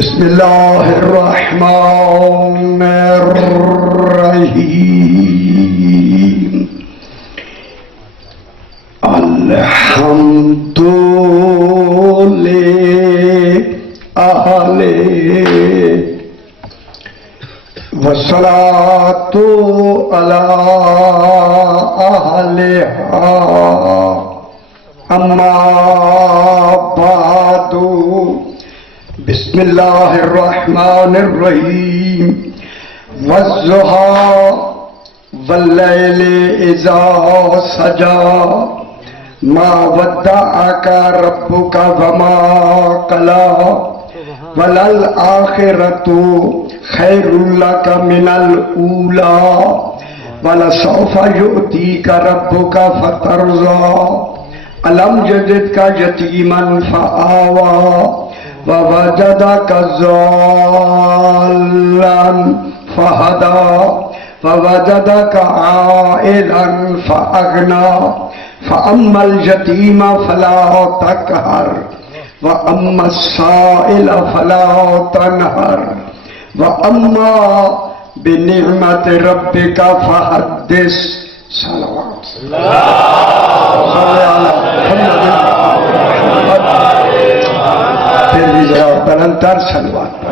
بسم اللہ الرحمن الرحیم الحمد للہ والصلاة علی اہلہا اما بعد بسم اللہ الرحمن الرحیم والضحی واللیل اذا سجی ما ودعک ربک وما قلی وللآخرۃ خیر لک من الاولی ولسوف یؤتیک ربک فترضی الم یجدک یتیما فآوی ووجدک ضالا فہدی ووجدک عائلا فأغنی فأما الیتیم فلا تقہر وأما السائل فلا تنہر وأما بنعمت ربک فحدث صلوات پھر بھی ذرا بلندتر صلوات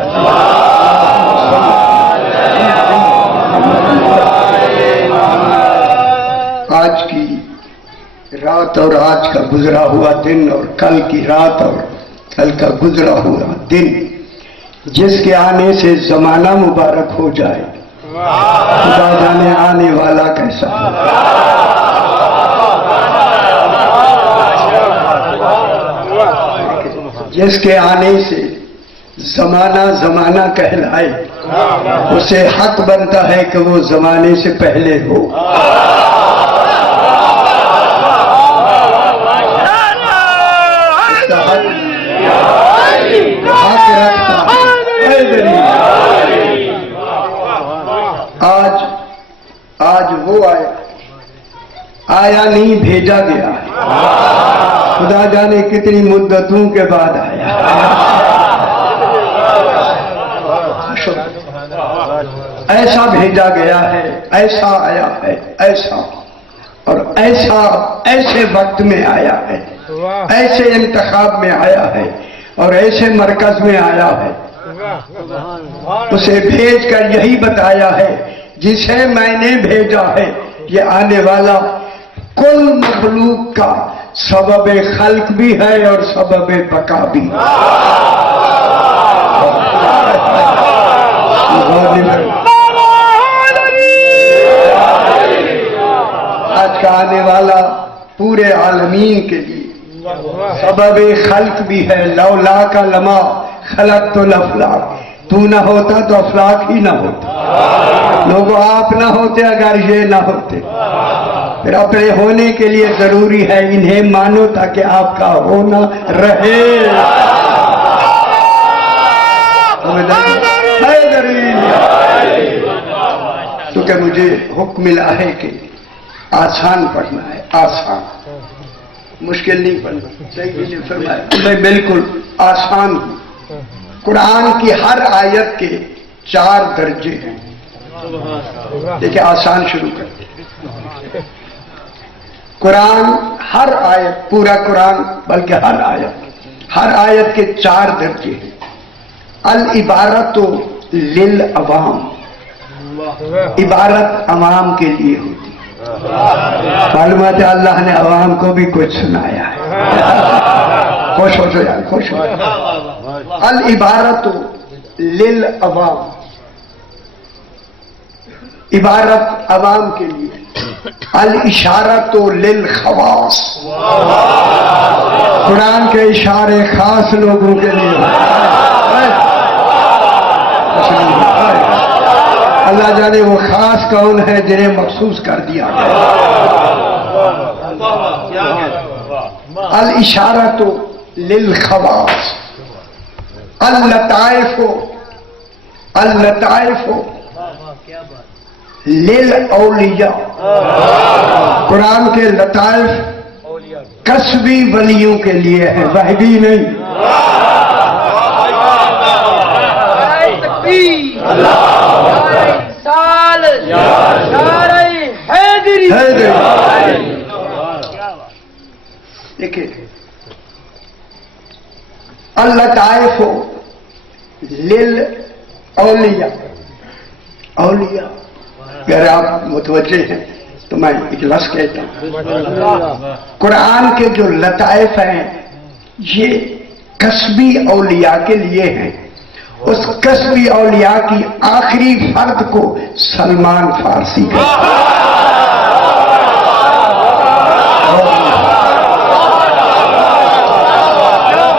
آج کی رات اور آج کا گزرا ہوا دن اور کل کی رات اور کل کا گزرا ہوا دن جس کے آنے سے زمانہ مبارک ہو جائے خدا جانے آنے والا کیسا جس کے آنے سے زمانہ زمانہ کہلائے اسے حق بنتا ہے کہ وہ زمانے سے پہلے ہو آج وہ آیا نہیں بھیجا گیا خدا جانے کتنی مدتوں کے بعد آیا ایسا بھیجا گیا ہے ایسا آیا ہے ایسا اور ایسا ایسے وقت میں آیا ہے ایسے انتخاب میں آیا ہے اور ایسے مرکز میں آیا ہے اسے بھیج کر یہی بتایا ہے جسے میں نے بھیجا ہے یہ آنے والا کل مخلوق کا سبب خلق بھی ہے اور سبب بقا بھی آج کا آنے والا پورے عالمین کے لیے سبب خلق بھی ہے لولا کا لما خلقت الافلاک تو نہ ہوتا تو افلاک ہی نہ ہوتا لوگوں آپ نہ ہوتے اگر یہ نہ ہوتے پھر اپنے ہونے کے لیے ضروری ہے انہیں مانو تاکہ آپ کا ہونا رہے کیونکہ مجھے حکم ملا ہے کہ آسان پڑھنا ہے آسان مشکل نہیں پڑھنا میں بالکل آسان ہوں قرآن کی ہر آیت کے 4 درجے ہیں دیکھیں آسان شروع کرتے قرآن ہر آیت پورا قرآن بلکہ ہر آیت کے 4 درجے ہیں العبارت للعوام عبارت عوام کے لیے ہوتی معلومات ہے اللہ نے عوام کو بھی کچھ سنایا ہے خوش ہو تو یار خوش ہو العبارت للعوام عبارت عوام کے لیے الاشارۃ للخواص قرآن کے اشارے خاص لوگوں کے لیے اللہ جانے وہ خاص کون ہے جنہیں مخصوص کر دیا گیا الاشارۃ للخواص اللطائف للاولیاء قرآن کے لطائف کسبی ولیوں کے لیے ہے وحدی نہیں دیکھیں اللطائف لل اولیاء، اولیاء اگر آپ متوجہ ہیں تو میں ایک لفظ کہتا ہوں، قرآن کے جو لطائف ہیں یہ کسبی اولیاء کے لیے ہیں۔ اس کسبی اولیاء کی آخری فرد کو سلمان فارسی کا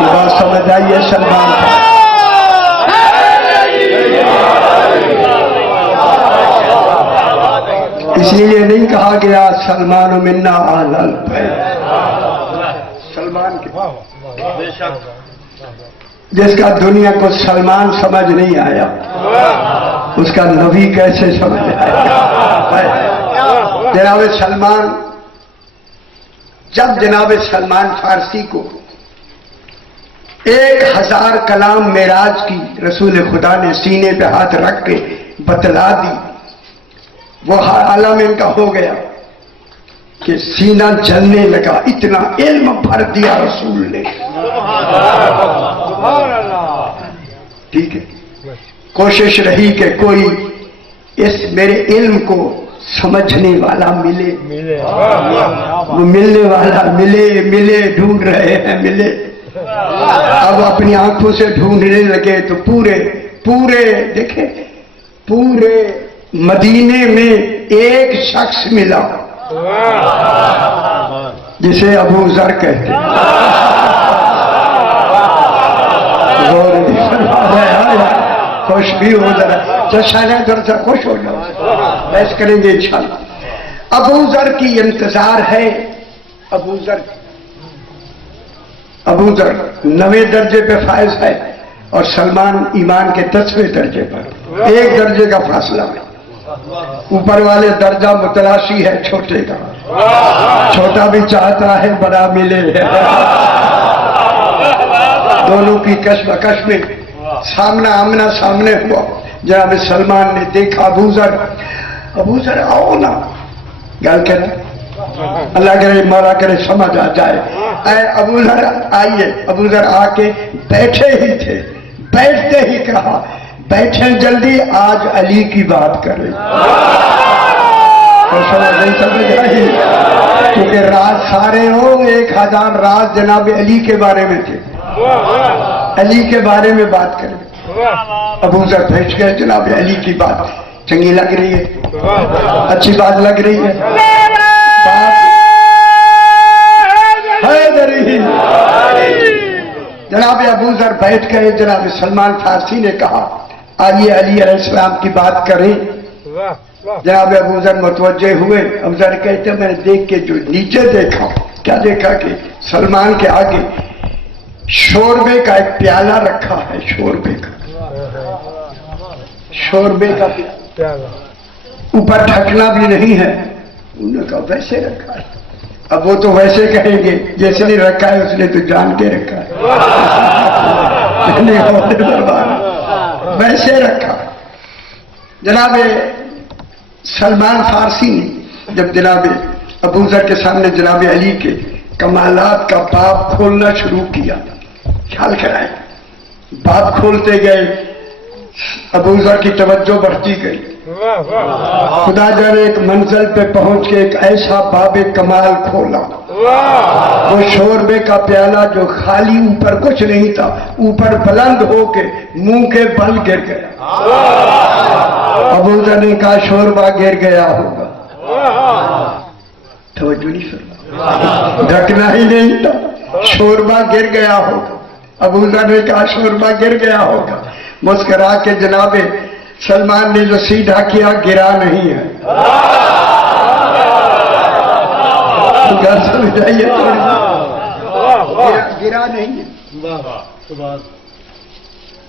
بات سمجھ آئیے، سلمان فارسی اس لیے نہیں کہا گیا سلمان منا اہل البیت، سلمان کے جس کا دنیا کو سلمان سمجھ نہیں آیا اس کا نبی کیسے سمجھ آیا؟ جناب سلمان، جب جناب سلمان فارسی کو 1000 کلام معراج کی رسول خدا نے سینے پہ ہاتھ رکھ کے بتلا دی، وہ عالم ان کا ہو گیا کہ سینہ جلنے لگا، اتنا علم بھر دیا رسول نے۔ ٹھیک ہے، کوشش رہی کہ کوئی اس میرے علم کو سمجھنے والا ملے، وہ ملنے والا ملے ڈھونڈ رہے ہیں، ملے۔ اب اپنی آنکھوں سے ڈھونڈنے لگے تو پورے دیکھیں، پورے مدینے میں ایک شخص ملا جسے ابو ذر کہتے ہیں۔ خوش بھی ہو ذرا، جشن ہے ذرا خوش ہو جاؤ، بحث کریں گے انشاءاللہ۔ ابو ذر کی انتظار ہے، ابو ذر 9ویں درجے پہ فائز ہے اور سلمان ایمان کے 10ویں درجے پر، 1 درجے کا فاصلہ ہے۔ اوپر والے درجہ متلاشی ہے چھوٹے کا، چھوٹا بھی چاہتا ہے بڑا ملے، دونوں کی کشمکش میں آمنا سامنے ہوا۔ جناب سلمان نے دیکھا ابو ذر آؤ نا، گل کریں، اللہ کرے مولا کرے سمجھ آ جائے۔ اے ابو ذر آئیے۔ ابو ذر آ کے بیٹھے ہی تھے، بیٹھتے ہی کہا بیٹھیں جلدی، آج علی کی بات کریں۔ سمجھ آئی؟ کیونکہ راز سارے ہوں، 1000 راز جناب علی کے بارے میں تھے، علی کے بارے میں بات کریں۔ ابو ذر بیٹھ گئے، جناب علی کی بات چنگی لگ رہی ہے، اچھی بات لگ رہی ہے، جناب ابو ذر بیٹھ گئے۔ جناب سلمان فارسی نے کہا آئیے علی علیہ السلام کی بات کریں۔ جناب ابو ذر متوجہ ہوئے۔ ابو ذر کہتے میں نے دیکھ کے جو نیچے دیکھا، کیا دیکھا کہ سلمان کے آگے شوربے کا ایک پیالہ رکھا ہے، شوربے کا پیالہ، اوپر ڈھکنا بھی نہیں ہے۔ انہوں نے کہا ویسے رکھا ہے۔ اب وہ تو ویسے کہیں گے جیسے نہیں رکھا ہے اس نے تو جان کے رکھا ہے، ویسے رکھا۔ جناب سلمان فارسی نے جب جناب ابو ذر کے سامنے جناب علی کے کمالات کا باب کھولنا شروع کیا، خیال کرائے باب کھولتے گئے، ابو ذر کی توجہ بڑھتی گئی۔ خدا جانے ایک منزل پہ پہنچ کے ایک ایسا باب کمال کھولا، وہ شوربے کا پیالہ جو خالی اوپر کچھ نہیں تھا، اوپر بلند ہو کے منہ کے بل گر گیا۔ ابو ذر نے کہا شوربہ گر گیا ہوگا، توجہ نہیں فرمائی، ڈھکنا ہی نہیں تھا، شوربہ گر گیا ہوگا۔ ابو ذر نے کہا شوربہ گر گیا ہوگا، مسکرا کے جناب سلمان نے جو سیدھا کیا گرا نہیں ہے۔ سمجھ آئیے، گرا نہیں ہے۔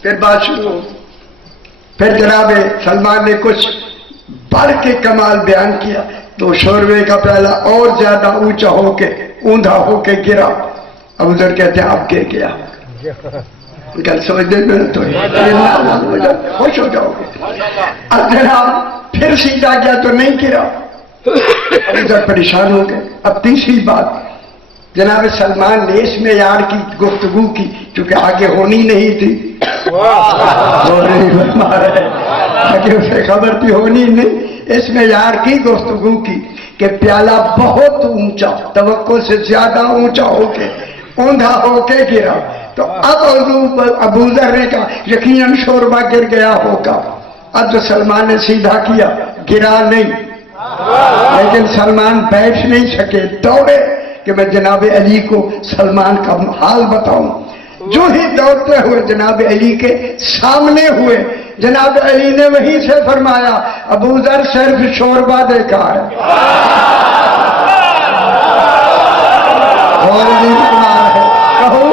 پھر بات شروع ہو، پھر جناب سلمان نے کچھ بڑھ کے کمال بیان کیا تو شوربے کا پیالہ اور زیادہ اونچا ہو کے اوندا ہو کے گرا۔ ابو ذر کہتے ہیں آپ گر گیا، گل سمجھتے میں تو خوش ہو جاؤ گے. اب جناب پھر سیدھا گیا تو نہیں گرا, ادھر پریشان ہو گئے. اب تیسری بات, جناب سلمان نے اس معیار کی گفتگو کی چونکہ آگے ہونی نہیں تھی, آگے اسے خبر تھی ہونی نہیں, اس معیار کی گفتگو کی کہ پیالہ بہت اونچا, توقع سے زیادہ اونچا ہو کے اوندھا ہو کے گرا. تو اب ابو ذر نے کہا یقیناً شوربہ گر گیا ہوگا. اب جو سلمان نے سیدھا کیا, گرا نہیں, لیکن سلمان بیٹھ نہیں سکے, دوڑے کہ میں جناب علی کو سلمان کا حال بتاؤں. جو ہی دوڑتے ہوئے جناب علی کے سامنے ہوئے, جناب علی نے وہیں سے فرمایا ابو ذر صرف شوربہ دیکھا ہے. اور نہیں سنا ہے, کہو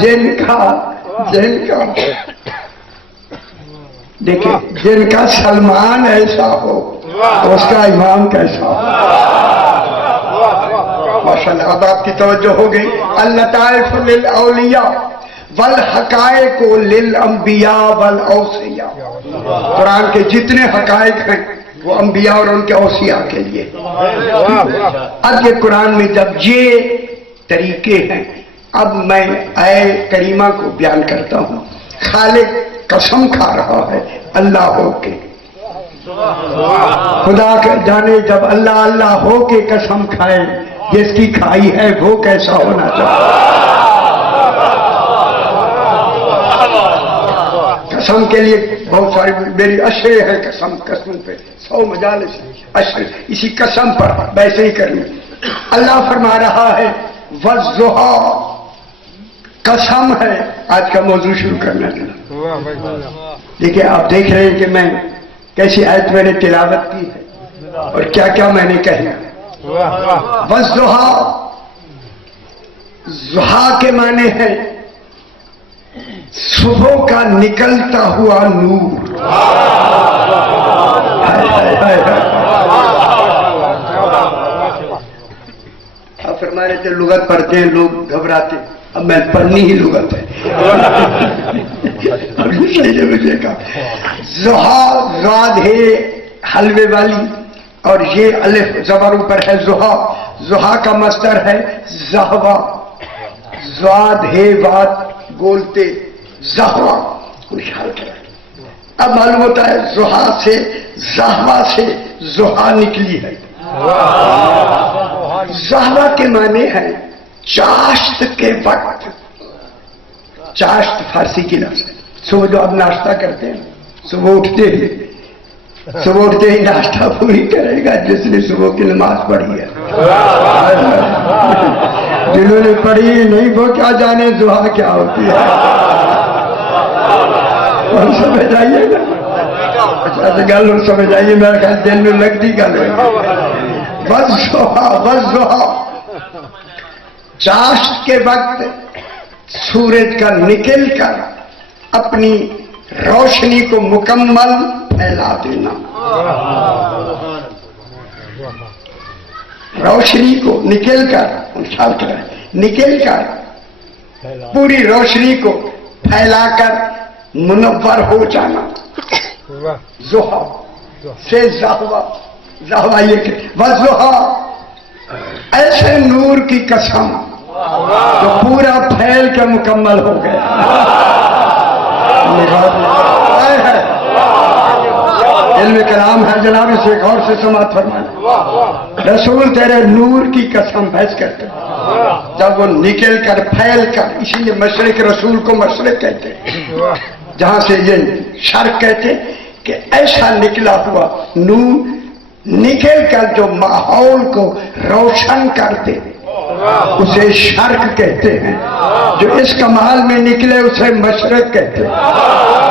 جن کا دیکھیں, جن کا سلمان ایسا ہو اس کا امام کیسا ہو. ماشاءاللہ. اب آپ کی توجہ ہو گئی. اللطائف للاولیاء والحقائق للانبیاء والاوصیاء. قرآن کے جتنے حقائق ہیں وہ انبیاء اور ان کے اوصیاء کے لیے. اب یہ قرآن میں جب یہ طریقے ہیں, اب میں اے کریمہ کو بیان کرتا ہوں. خالق قسم کھا رہا ہے اللہ ہو کے, خدا کے جانے جب اللہ اللہ ہو کے قسم کھائے, جس کی کھائی ہے وہ کیسا ہونا چاہیے. قسم کے لیے بہت ساری میری اشرے ہیں, قسم پہ 100 مجالس اشرے اسی قسم پر ویسے ہی کرنی. اللہ فرما رہا ہے والضحیٰ, قسم ہے. آج کا موضوع شروع کرنا چاہتا. دیکھیں آپ دیکھ رہے ہیں کہ میں کیسی آیت میں نے تلاوت کی ہے اور کیا کیا میں نے کہا. والضحیٰ, ضحیٰ کے معنی ہے صبح کا نکلتا ہوا نور. آپ فرما رہے تھے لغت پڑھتے ہیں لوگ گھبراتے, اب میں پڑھنی ہی لغت ہے. مجھے کہا ضحیٰ, زاد ہے حلوے والی, اور یہ الف زبر اوپر ہے ضحیٰ. ضحیٰ کا مصدر ہے زہوا, زاد ہے واد بولتے, زہوا خوشحال کرا. اب معلوم ہوتا ہے ضحیٰ سے زہوا سے ضحیٰ نکلی ہے. زہوا کے معنی ہے چاشت کے وقت. چاشت فارسی کی لفظ ہے. صبح جو آپ ناشتہ کرتے ہیں, صبح اٹھتے ہی ناشتہ پوری کرے گا جس نے صبح کی نماز پڑھی ہے. جنہوں نے پڑھی نہیں وہ کیا جانے ضحیٰ کیا ہوتی ہے. اور سمجھ آئیے نا, اچھا گل اور سمجھ آئیے, میرا خیال دل میں لگتی گل ہے. والضحیٰ, چاشت کے وقت سورج کا نکل کر اپنی روشنی کو مکمل پھیلا دینا. روشنی کو نکل کر پوری روشنی کو پھیلا کر منور ہو جانا. ضحیٰ سے زہوا یہ کہ والضحیٰ, ایسے نور کی قسم جو پورا پھیل کے مکمل ہو گیا. علم کلام ہے جناب, اسے غور سے سماعت فرمائیں. رسول تیرے نور کی قسم بحث کرتے جب وہ نکل کر پھیل کر, اسی لیے مشرق رسول کو مشرق کہتے ہیں, جہاں سے یہ شرق کہتے کہ ایسا نکلا ہوا نور نکل کر جو ماحول کو روشن کرتے اسے شرق کہتے ہیں. جو اس کمال میں نکلے اسے مشرق کہتے ہیں.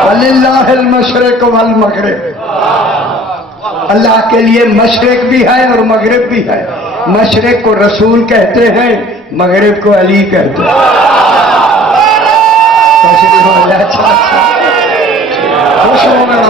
وَلِلَّهِ الْمَشْرِقُ وَالْمَغْرِبُ, اللہ کے لیے مشرق بھی ہے اور مغرب بھی ہے. مشرق کو رسول کہتے ہیں, مغرب کو علی کہتے ہیں. خوش ہو میرا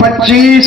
25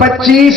25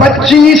25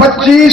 25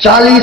40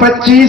25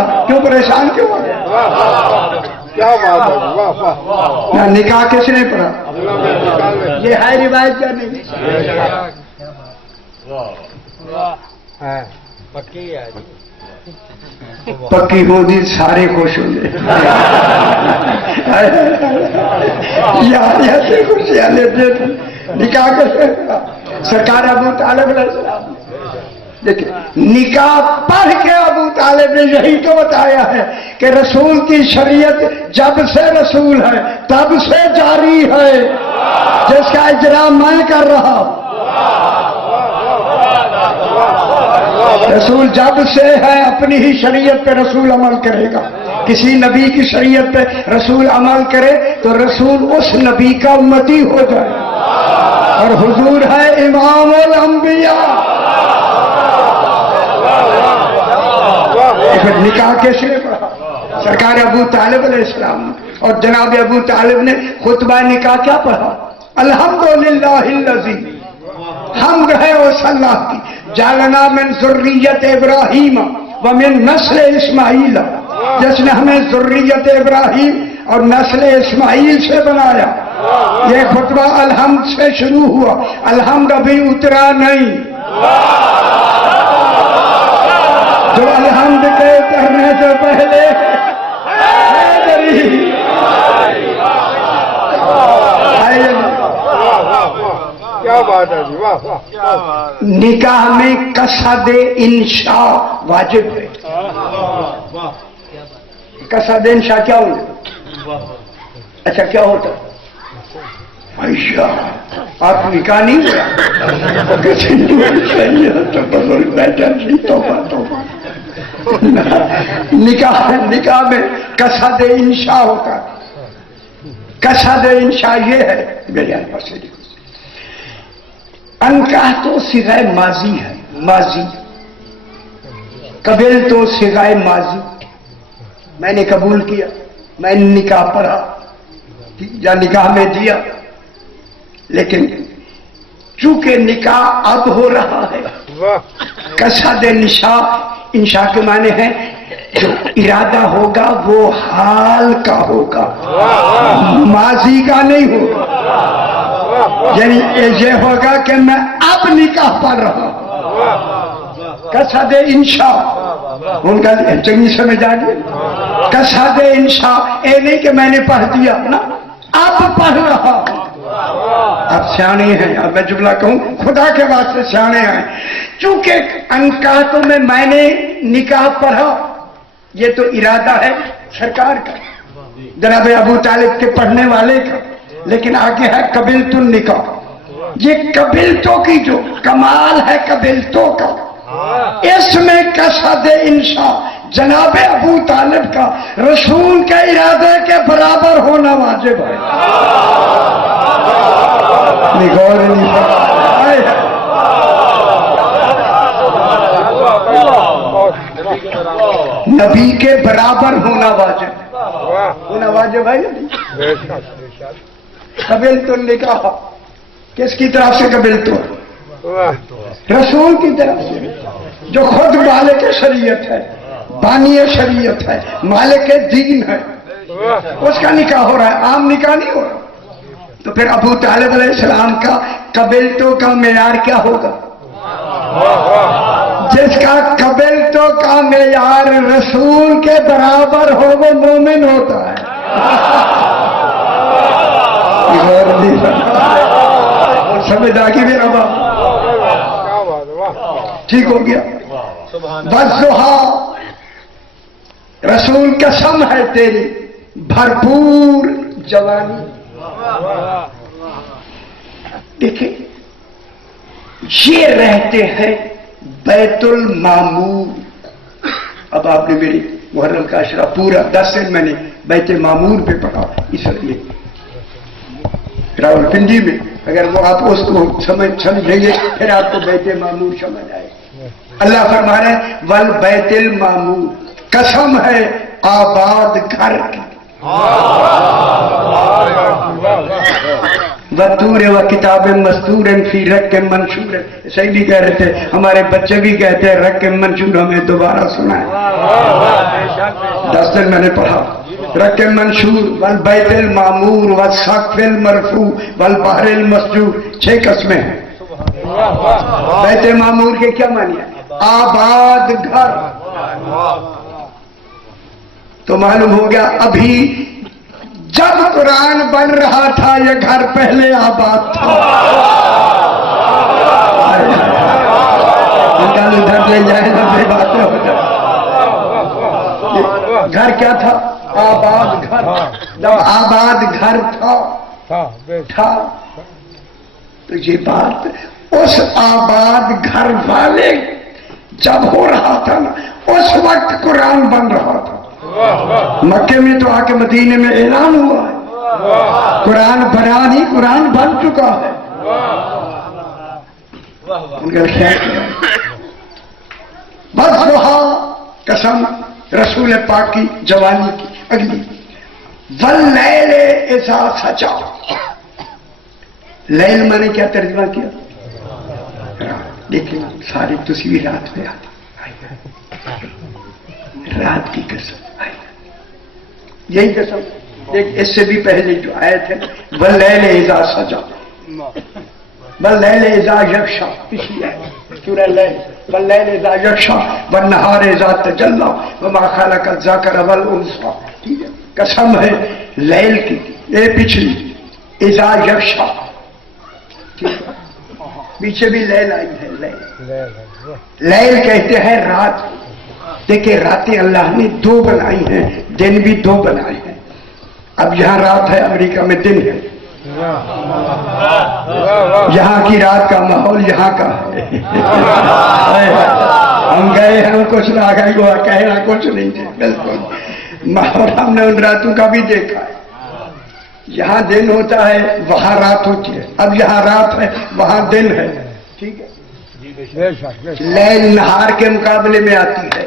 پڑھا، کیوں پریشان کیوں ہو گیا؟ کیا بات ہے، واہ واہ، نہ نکاح کس نے پڑھا؟ یہ ہے روایت کیا نہیں؟ پکی ہوگی سارے خوش ہوں گے، خوشیاں لیتے تھے۔ نکاح کیسے پڑھا؟ سرکار ابو طالب علیہ السلام، دیکھیں نکاح پڑھ کے ابو طالب نے یہی تو بتایا ہے کہ رسول کی شریعت جب سے رسول ہے تب سے جاری ہے، جس کا اجرا میں کر رہا ہوں۔ رسول جب سے ہے اپنی ہی شریعت پہ رسول عمل کرے گا، کسی نبی کی شریعت پہ رسول عمل کرے تو رسول اس نبی کا امتی ہو جائے، اور حضور ہے امام الانبیاء۔ پھر نکاح کیسے پڑھا؟ سرکار ابو طالب علیہ السلام اور جناب ابو طالب نے خطبہ نکاح کیا پڑھا؟ الحمدللہ الذی، حمد ہے اس اللہ کی، جعلنا من ذریت ابراہیم ومن نسل اسماعیل، جس نے ہمیں ذریت ابراہیم اور نسل اسماعیل سے بنایا۔ یہ خطبہ الحمد سے شروع ہوا، الحمد ابھی اترا نہیں، جو الحمد کے کرنے سے پہلے کیا بات ہے جی، واہ واہ۔ نکاح میں قصد انشاء واجب ہے۔ قصد انشاء کیا ہوگا؟ اچھا کیا ہوتا؟ عائشہ آپ نکاح نہیں ہوا؟ نکاح میں قصد انشاء ہوتا ہے۔ قصد انشاء یہ ہے، میرے پاس انکاح تو صیغہ ماضی ہے، ماضی۔ قبل تو صیغہ ماضی، میں نے قبول کیا، میں نے نکاح پڑھا یا نکاح میں دیا، لیکن چونکہ نکاح اب ہو رہا ہے، قصد انشاء، انشاء کے معنی ہے جو ارادہ ہوگا وہ حال کا ہوگا، ماضی کا نہیں ہوگا۔ یعنی یہ ہوگا کہ میں اب نکاح پڑھ رہا ہوں، قصد انشاء، ان کا چنگی سمجھ آ گئی۔ قصد انشاء اے نہیں کہ میں نے پڑھ دیا نا، اب پڑھ رہا ہوں۔ اب سیانے ہیں، اب میں جملہ کہوں خدا کے واسطے سیانے ہیں، چونکہ انکاحوں میں نے نکاح پڑھا، یہ تو ارادہ ہے سرکار کا، جناب ابو طالب کے پڑھنے والے کا، لیکن آگے ہے قبلت النکاح۔ یہ قبلتوں کی جو کمال ہے قبلتوں کا، اس میں قصد انشاء جناب ابو طالب کا رسول کے ارادے کے برابر ہونا واجب ہے۔ غور نہیں نبی کے برابر ہونا واجب ہے، ہونا واجب ہے۔ قبل تو نکاح کس کی طرف سے قبل تو؟ رسول کی طرف سے، جو خود مالک شریعت ہے، بانی شریعت ہے، مالک دین ہے، اس کا نکاح ہو رہا ہے، عام نکاح نہیں ہو رہا۔ تو پھر ابو طالب علیہ السلام کا قبلتو کا معیار کیا ہوگا؟ جس کا قبلتو کا معیار رسول کے برابر ہو وہ مومن ہوتا ہے۔ سمجھ آ گئی میرا باپ؟ ٹھیک ہو گیا۔ والضحیٰ، رسول قسم ہے تیری بھرپور جوانی۔ دیکھیں یہ رہتے ہیں بیت المعمور۔ اب آپ نے میری محرم کا اشرا پورا 10 دن میں نے بیت معمور پہ پڑھا، اس لیے راول پنڈی میں اگر وہ آپ اس کو سمجھیں گے پھر آپ کو بیت معمور سمجھ آئے۔ اللہ فرما رہے ہیں والبیت المعمور، قسم ہے آباد گھر کی۔ وطور و کتاب مستور فی رق منشور. صحیح بھی کہہ رہے تھے، ہمارے بچے بھی کہتے ہیں رق منشور. ہمیں دوبارہ سنا ہے، 10 دن میں نے پڑھا. رق منشور والبیت المعمور والسقف المرفوع والبحر المسجور. 6 قسمیں ہیں. بیت معمور کے کیا معنی ہے؟ آباد گھر. تو معلوم ہو گیا ابھی جب قرآن بن رہا تھا یہ گھر پہلے آباد تھا. ادھر لے جائے نا بے باتیں ہو جائے. گھر کیا تھا؟ آباد گھر. جب آباد گھر تھا تو یہ بات اس آباد گھر والے جب ہو رہا تھا نا اس وقت قرآن بن رہا تھا. مکے میں تو آ کے مدینے میں اعلان ہوا ہے قرآن بنا نہیں، قرآن بن چکا ہے. بس وہاں قسم رسول پاک کی جوانی کی. اگلی واللیل اذا سجا. لیل میں نے کیا ترجمہ کیا؟ دیکھیں ساری تصویر رات میں آتی. رات کی قسم یہی قسم. دیکھ اس سے بھی پہلے جو آیت ہے واللیل اذا سجا واللیل اذا یغشا، پچھلی آیت سورہ لیل. واللیل اذا یغشا والنہار اذا تجلی وما خلق الذکر والانثی. ٹھیک ہے، قسم ہے لیل کی. یہ پچھلی اذا یغشا، پیچھے بھی لیل آئی ہے. لیل کہتے ہیں رات. دیکھیں راتیں اللہ نے 2 بنائی ہیں، دن بھی 2 بنائے ہیں. اب یہاں رات ہے، امریکہ میں دن ہے. یہاں کی رات کا ماحول یہاں کا ہے. ہم گئے ہیں کچھ نہ گئے وہ کہنا کچھ نہیں تھے. بالکل ماحول ہم نے ان راتوں کا بھی دیکھا ہے. یہاں دن ہوتا ہے وہاں رات ہوتی ہے. اب یہاں رات ہے وہاں دن ہے. ٹھیک ہے. لیل نہار کے مقابلے میں آتی ہے،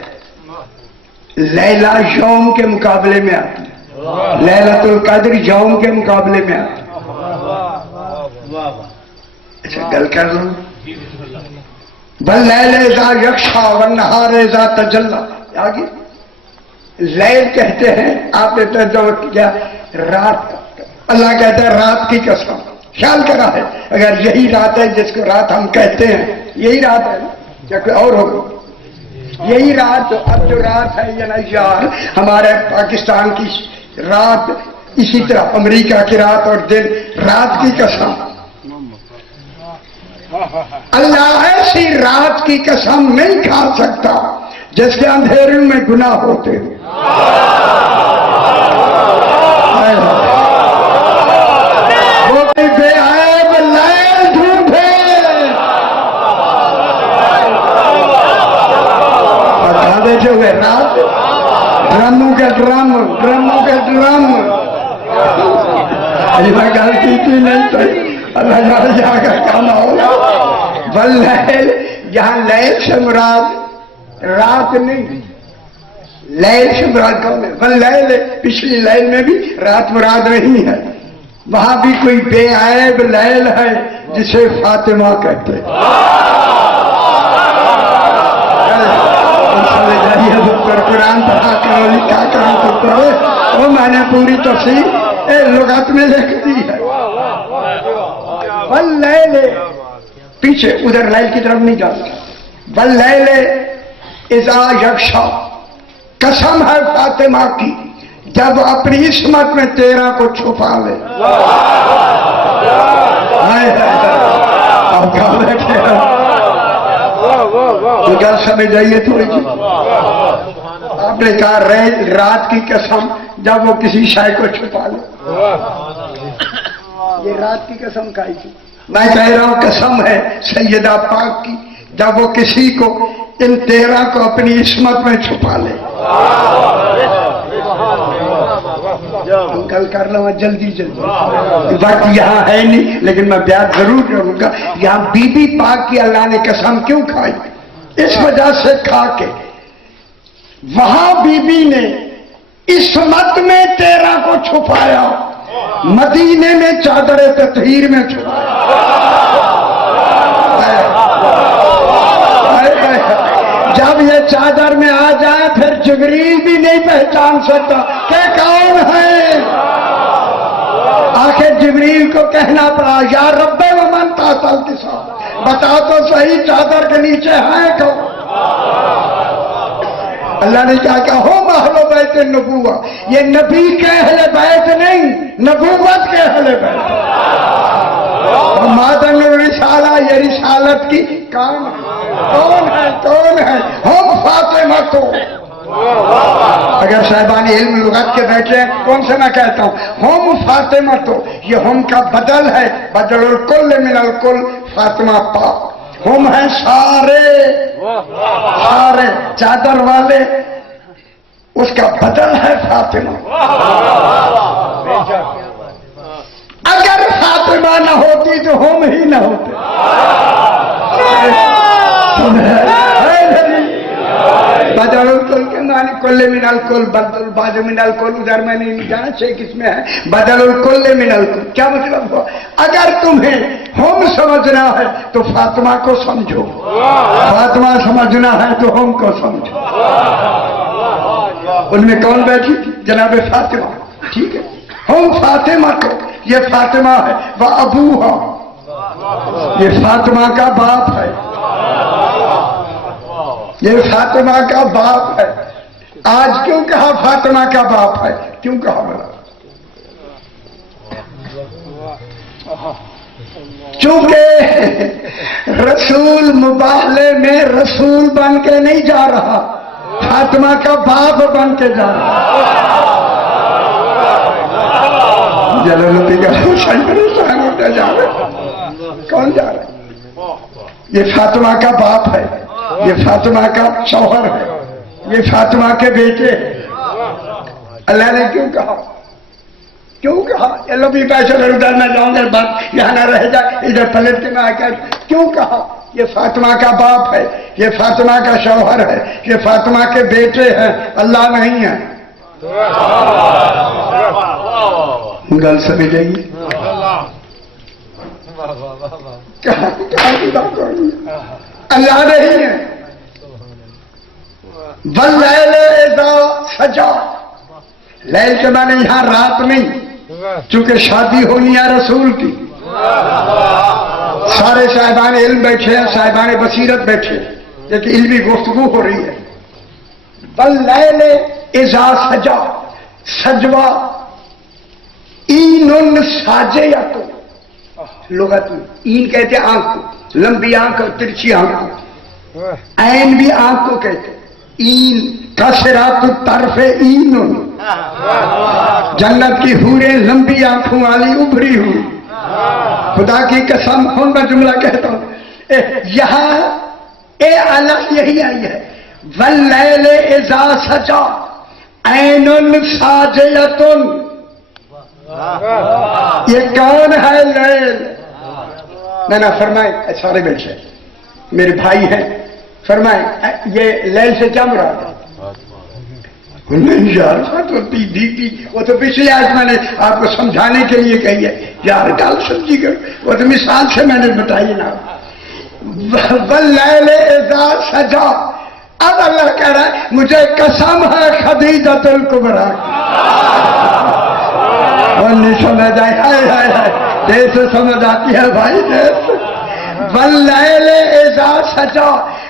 لیلہ یوم کے مقابلے میں آتی ہے، لیلۃ القدر یوم کے مقابلے میں آتی ہے. اچھا گل کر لوں. واللیل اذا یغشا والنہار اذا تجلی. آگے لیل کہتے ہیں، آپ نے ترجمہ کیا رات کا. اللہ کہتا ہے رات کی قسم. خیال کرا ہے اگر یہی رات ہے جس کو رات ہم کہتے ہیں، یہی رات ہے کیا کوئی اور ہوگا؟ یہی رات. اب جو رات ہے یہ نا یار ہمارے پاکستان کی رات، اسی طرح امریکہ کی رات اور دن. رات کی قسم اللہ ایسی رات کی قسم نہیں کھا سکتا جس کے اندھیرے میں گناہ ہوتے. وہ بھی بے عیب لیل ڈھونڈے. بتا دیتے ہوئے رات ڈرموں کے ڈرم، ڈرموں کے ڈرم. میں گل کی نہیں تو اللہ جا کر کھانا ہوگا. واللیل یہاں لیل سے مراد رات نہیں، لیل سے مراد کون ہے؟ واللیل پچھلی لیل میں بھی رات مراد نہیں ہے. وہاں بھی کوئی بے عیب لیل ہے جسے فاطمہ کہتے ہیں. قرآن پڑھا کرو لکھا کرو تو پڑھو. وہ میں نے پوری تفسیر لغت میں لکھ دی ہے. واللیل پیچھے ادھر لیل کی طرف نہیں جاتا. واللیل اذا یغشا، قسم ہے فاطمہ کی جب اپنی عصمت میں 13 کو چھپا لے. آپ کہاں بیٹھے تو کیا سمجھ آئیے تھوڑی جی. آپ نے کہا رات کی قسم جب وہ کسی شے کو چھپا لے. یہ رات کی قسم کھائی تھی. میں کہہ رہا ہوں قسم ہے سیدہ پاک کی جب وہ کسی کو ان 13 کو اپنی عصمت میں چھپا لے. کل کر لوں جلدی وقت یہاں ہے نہیں لیکن میں بیان ضرور کروں گا. یہاں بی بی پاک کی اللہ نے قسم کیوں کھائی؟ اس وجہ سے کھا کے وہاں بی بی نے عصمت میں 13 کو چھپایا. مدینے میں چادر تطہیر میں چھپایا. جب یہ چادر میں آ جائے پھر جبریل بھی نہیں پہچان سکتا کہ کون ہے. آخر جبریل کو کہنا پڑا یا رب ومن تحت القصا، بتا تو صحیح چادر کے نیچے ہے کون. اللہ نے کیا کہا ہو اہل بیت النبوہ، یہ نبی کے اہل بیت نہیں، نبوت کے اہل بیت. مادن الرسالہ، یہ رسالت کی کام کون ہے؟ کون ہے؟ ہم فاطمہ تو. اگر صاحبان علم لغت کے بیٹھے ہیں کون سے میں کہتا ہوں ہم فاطمہ تو، یہ ہم کا بدل ہے، بدل الکل من الکل، فاطمہ پاک. ہم ہیں سارے سارے چادر والے، اس کا بدل ہے فاطمہ. اگر فاطمہ نہ ہوتی تو ہم ہی نہ ہوتے. بدل الکل کے معنی کل من الکل، بدل البعض من الکل. ادھر میں نہیں جانا چاہیے کس میں ہے بدل الکل من الکل. کیا مطلب ہوا؟ اگر تمہیں ہم سمجھنا ہے تو فاطمہ کو سمجھو، فاطمہ سمجھنا ہے تو ہم کو سمجھو. ان میں کون بیٹھی تھی؟ جناب فاطمہ. ٹھیک ہے، ہم فاطمہ کو، یہ فاطمہ ہے، وہ ابوہا، یہ فاطمہ کا باپ ہے، یہ فاطمہ کا باپ ہے. آج کیوں کہا فاطمہ کا باپ ہے؟ کیوں کہا بلا؟ چونکہ رسول مباہلے میں رسول بن کے نہیں جا رہا، فاطمہ کا باپ بن کے جا رہا. جلالتی کا حسین ہوتا جا رہا. کون جا رہا ہے؟ یہ فاطمہ کا باپ ہے، یہ فاطمہ کا شوہر ہے، یہ فاطمہ کے بیٹے ہیں. اللہ نے کیوں کہا؟ کیوں کہا؟ اللہ بھی پیسے ادھر نہ جاؤں گا، بات یہاں نہ رہ جائے، ادھر پلٹ کے میں آ کر کیوں کہا؟ یہ فاطمہ کا باپ ہے، یہ فاطمہ کا شوہر ہے، یہ فاطمہ کے بیٹے ہیں، اللہ نہیں ہے. گل سمجھ گئی؟ اللہ نہیں ہے. واللیل اذا سجا، لیل کے معنی یہاں رات نہیں، چونکہ شادی ہونی ہے رسول کی. سارے صاحبان علم بیٹھے ہیں، صاحبان بصیرت بیٹھے ہیں، لیکن علمی گفتگو ہو رہی ہے. واللیل اذا سجا، سجوا این ساجیت، لغت میں این کہتے ہیں آنکھ کو، لمبی آنکھ اور ترچھی آنکھ کو. عین بھی آنکھ کو کہتے ہیں. این کسرات الطرف این، جنت کی حوریں لمبی آنکھوں والی ابھری ہوئی. خدا کی قسم ہوں میں جملہ کہتا ہوں، یہاں اے اللہ یہی آئی ہے واللیل اذا سجا عین ساجیۃ. یہ کون ہے لیل؟ نہ فرمائے سارے بیٹھے میرے بھائی ہیں، فرمائے یہ لیل سے کیا مراد ہے؟ نہیں یار وہ تو پچھلے آج میں نے آپ کو سمجھانے کے لیے کہی ہے یار، گل سمجھی کر، وہ تو مثال سے میں نے بتائی نا. واللیل اذا سجا، اب اللہ کہہ رہا ہے مجھے قسم ہے خدیجۃ الکبریٰ کی. وہ نہیں سمجھ آئی، ہائے ہائے ہائے، جیسے سمجھ آتی ہے بھائی جیسے. واللیل اذا سجا،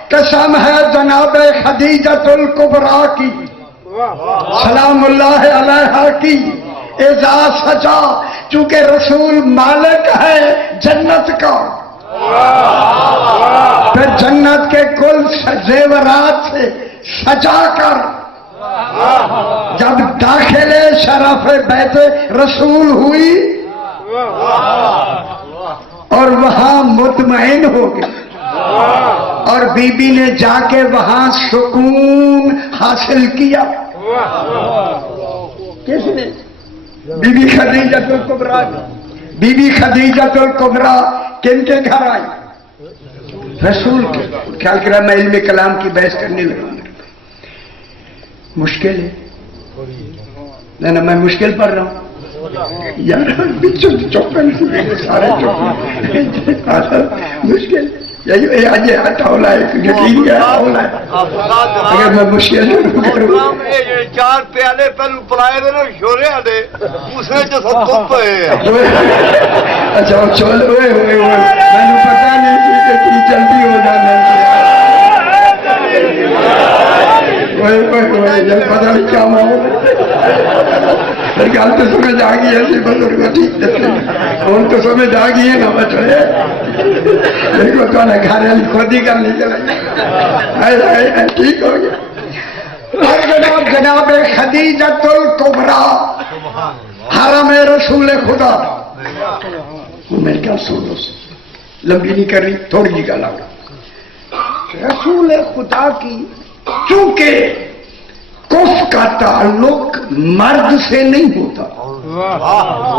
قسم ہے جناب خدیجۃ الکبریٰ کی سلام اللہ علیہا کی. اذا سجا، چونکہ رسول مالک ہے جنت کا، پھر جنت کے کل زیورات سے سجا کر جب داخل شرف بیت رسول ہوئی اور وہاں مطمئن ہو گئی، اور بی بی نے جا کے وہاں سکون حاصل کیا. کس نے؟ بی بی خدیجۃ الکبریٰ. بی بی خدیجۃ الکبریٰ کن کے گھر آئی؟ رسول کے. خیال کرا میں علم کلام کی بحث کرنے لگا، مشکل ہے. نہ میں مشکل پڑھ رہا ہوں. یار بچوں چوپن سارے چوپن مشکل یہ آج ہٹاؤ ہے یقین ہے اگر میں مشکل کروں 4 پیالے پہلو پلائے دے نا شورے آدھے دوسرے جو سب کپ ہے اچھا چول ہوئے میں نے پتا نہیں تھی کہ اتنی جلدی ہو جانا جب پتا نہیں کیا ماحول پھر گل تو سمجھ آ گئی ایسی بزرگ ٹھیک ہے ہوں تو سمجھ آ گئی ہے نا بچے میرے کو تو گھر والی خود ہی کرنی چاہیے ٹھیک ہو گیا جناب خدیجۃ الکبریٰ حرم رسول خدا میں کیا سنو لمبی نہیں کر رہی تھوڑی جی گل رسول خدا کی چونکہ کف کا تعلق مرد سے نہیں ہوتا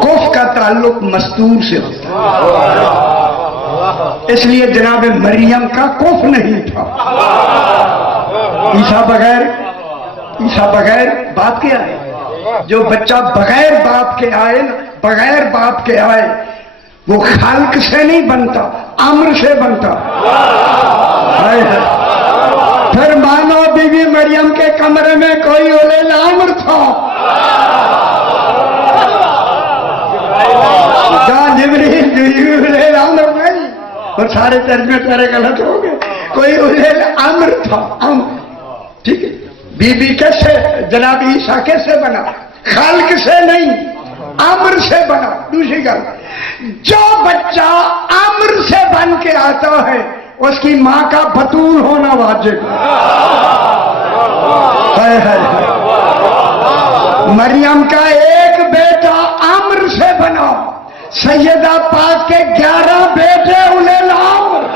کف کا تعلق مستور سے ہوتا اس لیے جناب مریم کا کف نہیں تھا عیسیٰ بغیر باپ کے آئے جو بچہ بغیر باپ کے آئے بغیر باپ کے آئے وہ خلق سے نہیں بنتا امر سے بنتا پھر مانو بی بی مریم کے کمرے میں کوئی اولے الامر تھا جہاں جبریل اولے الامر نہیں اور سارے ترجمے تیرے غلط ہو گئے کوئی اولے الامر تھا امر ٹھیک ہے بی بی کیسے جناب عیسیٰ کیسے بنا خالق سے نہیں امر سے بنا دوسری گل جو بچہ امر سے بن کے آتا ہے اس کی ماں کا بطول ہونا واجب ہے مریم کا ایک بیٹا امر سے بنا سیدہ پاک کے 11 بیٹے انہیں لام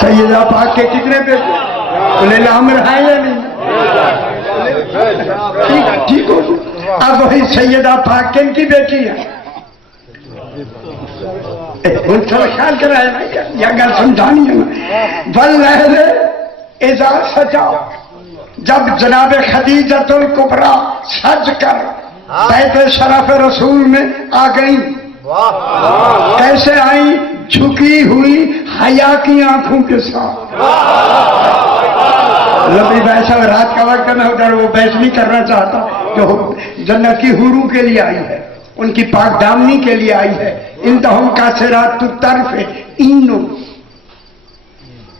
سیدہ پاک کے کتنے بیٹے انہیں لامر ہیں یا نہیں ٹھیک ہو اب وہی سیدہ پاک کن کی بیٹی ہے خیال کر رہا ہے یا گل سمجھانی ہے واللیل اذا سجا جب جناب خدیجۃ الکبریٰ سج کر بیت شرف رسول میں آ گئی کیسے آئی جھکی ہوئی حیا کی آنکھوں کے ساتھ لمبی بحث رات کا وقت میں ادھر وہ بحث نہیں کرنا چاہتا جو جنت کی حوروں کے لیے آئی ہے ان کی پاک دامنی کے لیے آئی ہے انتہم قاصرات الطرف اینو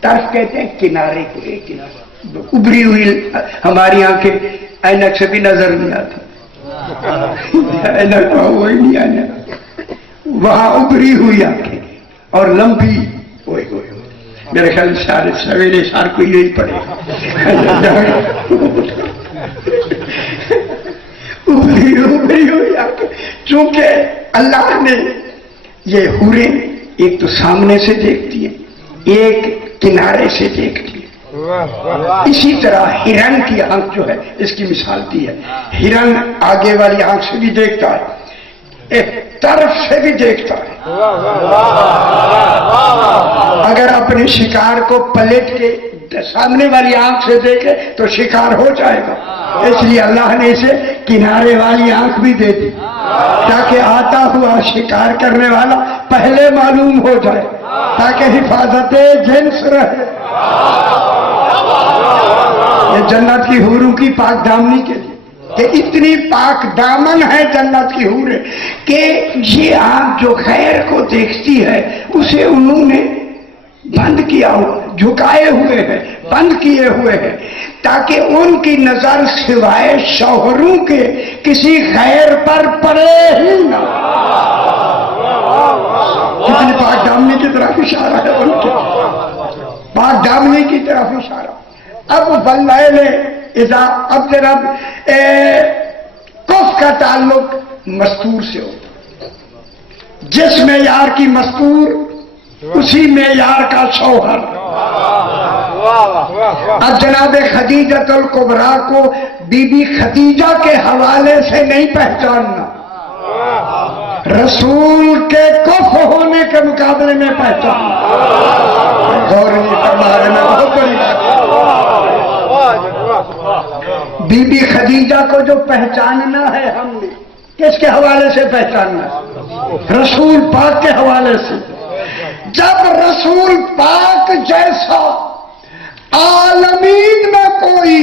طرف کہتے ہیں کنارے کو ایک کنارے ابری ہوئی ہماری آنکھیں اینک سے بھی نظر نہیں آتی اینک وہی نہیں آنے وہاں ابری ہوئی آنکھیں اور لمبی ہوئی میرے خیال سارے سویرے سار کو یہی پڑے ابری ہوئی آنکھیں چونکہ اللہ نے یہ حوریں ایک تو سامنے سے دیکھتی ہیں ایک کنارے سے دیکھتی ہیں اسی طرح ہرن کی آنکھ جو ہے اس کی مثال دی ہے ہرن آگے والی آنکھ سے بھی دیکھتا ہے ایک طرف سے بھی دیکھتا ہے اگر اپنے شکار کو پلٹ کے سامنے والی آنکھ سے دیکھے تو شکار ہو جائے گا اس لیے اللہ نے اسے کنارے والی آنکھ بھی دے دی تاکہ آتا ہوا شکار کرنے والا پہلے معلوم ہو جائے تاکہ حفاظت جنس رہے یہ جنت کی حوروں کی پاک دامنی کے لیے کہ اتنی پاک دامن ہے جنت کی حوریں کہ یہ آنکھ جو خیر کو دیکھتی ہے اسے انہوں نے بند کیا ہوا جھکائے ہوئے ہیں بند کیے ہوئے ہیں تاکہ ان کی نظر سوائے شوہروں کے کسی خیر پر پڑے ہی نہ کتنی پاک دامنی کی طرف اشارہ ہے ان کے پاک دامنی کی طرف اشارہ اب واللیل اذا اب جناب کف کا تعلق مستور سے ہوتا جس معیار کی مستور اسی معیار کا شوہر اب جناب خدیجۃ الکبریٰ کو بی بی خدیجہ کے حوالے سے نہیں پہچاننا رسول کے کف ہونے کے مقابلے میں پہچاننا غور نہیں فرما رہے میں بہت بڑی بات بی بی خدیجہ کو جو پہچاننا ہے ہم نے کس کے حوالے سے پہچاننا ہے؟ رسول پاک کے حوالے سے. جب رسول پاک جیسا عالمین میں کوئی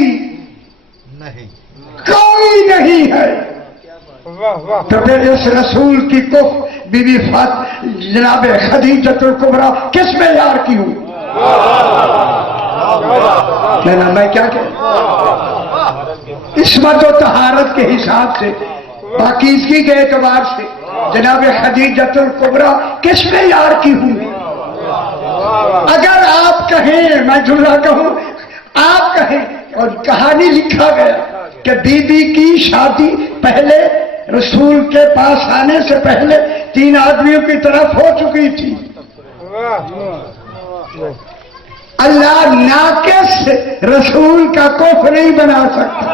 نہیں ہے تو پھر اس رسول کی کف بی بی جناب خدیجۃ الکبریٰ کس میں یار کی ہوں؟ میں کیا عصمت و طہارت کے حساب سے پاکیزگی کے اعتبار سے جناب خدیجۃ الکبریٰ کس میں یار کی ہوں؟ اگر آپ کہیں میں جملہ کہوں آپ کہیں اور کہانی لکھا گیا کہ بی بی کی شادی پہلے رسول کے پاس آنے سے پہلے 3 آدمیوں کی طرف ہو چکی تھی. اللہ ناقص رسول کا کوف نہیں بنا سکتا.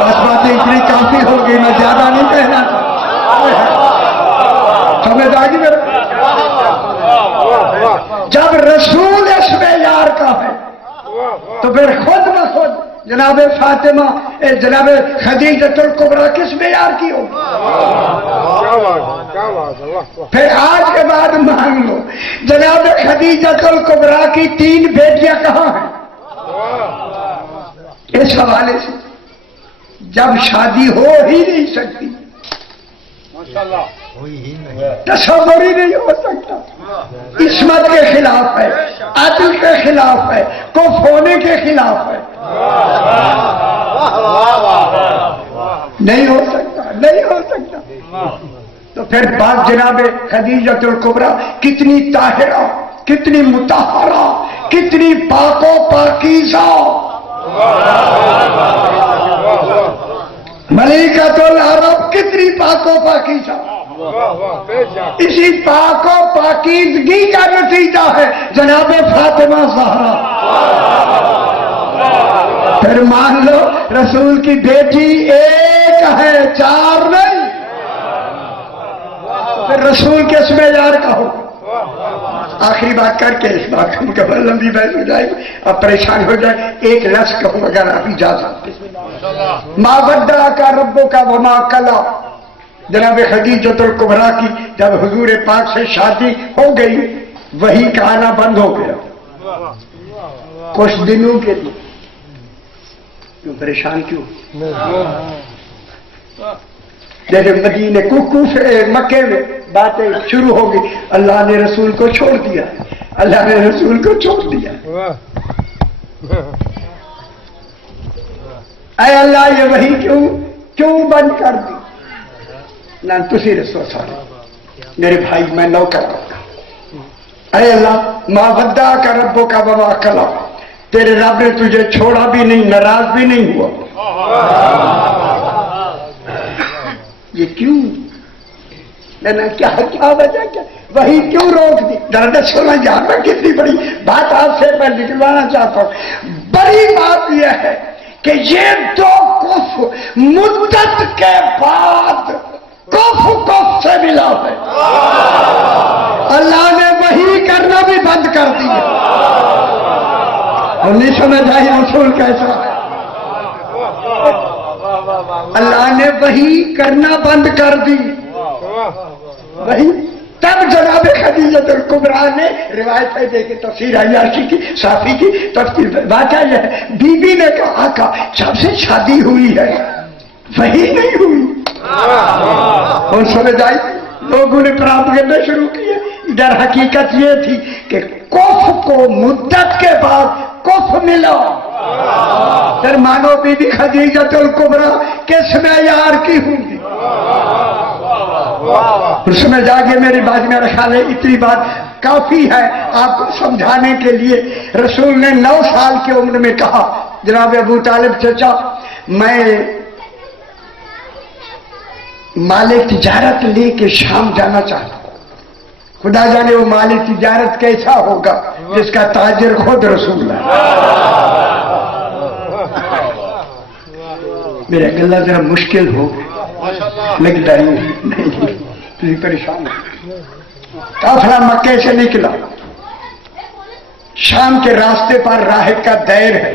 بس باتیں اتنی کافی ہوگی میں زیادہ نہیں کہنا سمجھ آ گئی میرے. جب رسول اس میں یار کا ہے تو پھر خود بخود جناب فاطمہ جناب خدیجۃ الکبریٰ کس میں یار کی ہو؟ پھر آج کے بعد مان لو جناب خدیجۃ الکبریٰ کی 3 بیٹیاں کہاں ہیں؟ اس حوالے سے جب شادی ہو ہی نہیں سکتی تصور ہی نہیں ہو سکتا. عصمت کے خلاف ہے، عدل کے خلاف ہے، کف ہونے کے خلاف ہے. نہیں ہو سکتا، نہیں ہو سکتا. تو پھر بات جناب خدیجۃ الکبریٰ کتنی طاہرہ، کتنی مطہرہ، کتنی پاک و پاکیزہ، ملکۃ العرب کتنی پاک و پاکیزہ. اسی پاک و پاکیزگی کا نتیجہ ہے جناب فاطمہ زہرا. پھر مان لو رسول کی بیٹی ایک ہے 4 نہیں. پھر رسول کس میں یار کہو. آخری بات کر کے اس بات کو مکمل لمبی بحث ہو جائے گی اب پریشان ہو جائے. ایک لفظ کہوں اگر آپ اجازت دیں. ما ودعک ربک وما قلی. جناب خدیجۃ الکبریٰ کی جب حضور پاک سے شادی ہو گئی وحی کا آنا بند ہو گیا کچھ دنوں کے لیے. کیوں پریشان کیوں؟ جیسے مدینے مکے میں باتیں شروع ہو گئی اللہ نے رسول کو چھوڑ دیا، اللہ نے رسول کو چھوڑ دیا. اے اللہ یہ وحی کیوں بند کر دی؟ نہ تسی رسول سارے میرے بھائی میں نوکر ہوگا. اے اللہ ما ودعک ربک وما قلی. تیرے رب نے تجھے چھوڑا بھی نہیں، ناراض بھی نہیں ہوا. یہ کیوں؟ کیا وجہ کیا وہی کیوں روک دی؟ درد سونا جانا کتنی بڑی بات آپ سے میں نکلوانا چاہتا ہوں. بڑی بات یہ ہے کہ یہ 2 کف مدت کے بعد کف سے ملا ہے. اللہ نے وحی کرنا بھی بند کر دیا. اور نہیں سمجھ آئی رسول کیسا ہے. اللہ نے وحی کرنا بند کر دی. وحی تب جناب خدیجۃ الکبریٰ نے روایت دے کے تفسیر عیاشی کی صافی کی تفسیر بات ہے بی بی نے کہا آقا جب سے شادی ہوئی ہے وحی نہیں ہوئی. اور سمجھ آئی لوگوں نے پراپگنڈا شروع کیا. در حقیقت یہ تھی کہ کف کو مدت کے بعد کف ملا. پھر مانو بی بی خدیجۃ الکبریٰ کس معیار کی ہوں گی. اس میں جا کے میری بات میرا خیال ہے اتنی بات کافی ہے آپ کو سمجھانے کے لیے. رسول نے 9 سال کی عمر میں کہا جناب ابو طالب چچا میں مال تجارت لے کے شام جانا چاہتا ہوں. خدا جانے وہ مال تجارت کیسا ہوگا جس کا تاجر خود رسول ہے. میرا گلہ ذرا مشکل ہو لگتا نہیں تھی پریشان. کافلا مکے سے نکلا. شام کے راستے پر راہب کا دیر ہے.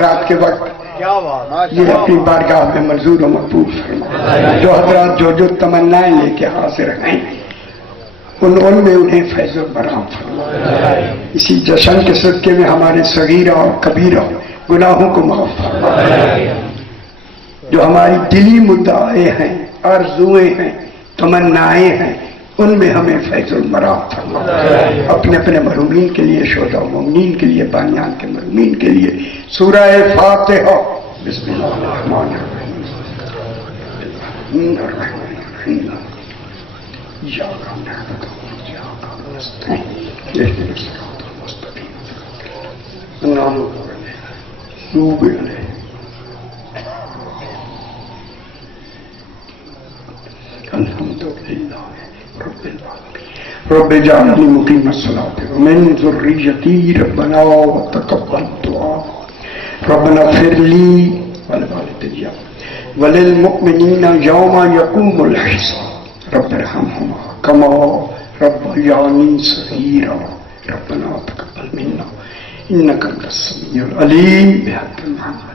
رات کے وقت کیا بات یہ اپنی بارگاہ میں منظور و مقبول فرما. جو حضرات جو تمنائیں لے کے حاضر ہیں ان میں انہیں فیض و برام فرما. اسی جشن کے صدقے میں ہمارے صغیرہ اور کبیرہ گناہوں کو معاف فرما. جو ہماری دلی مدعائیں ہیں، آرزوئیں ہیں، تمنائیں ہیں، ان میں ہمیں فیض المرام فرما. اپنے اپنے مرحومین کے لیے، شہداء و مومنین کے لیے، بانیان کے مرحومین کے لیے سورہ فاتحہ. بسم اللہ الرحمن الرحیم. الرحمن الرحیم. اياك نعبد واياك نستعين اهدنا الصراط المستقيم اللهم توب اليه الحمد لله رب العالمين. رب اجعلني مقيم الصلاة ومن ذريتي ربنا وتقبل دعاء. ربنا اغفر لي ولوالدي وللمؤمنين يوم يقوم الحساب. رب ارحمهما كما ربياني صغيرا. ربنا تقبل منا انك انت السميع العليم بحق محمد.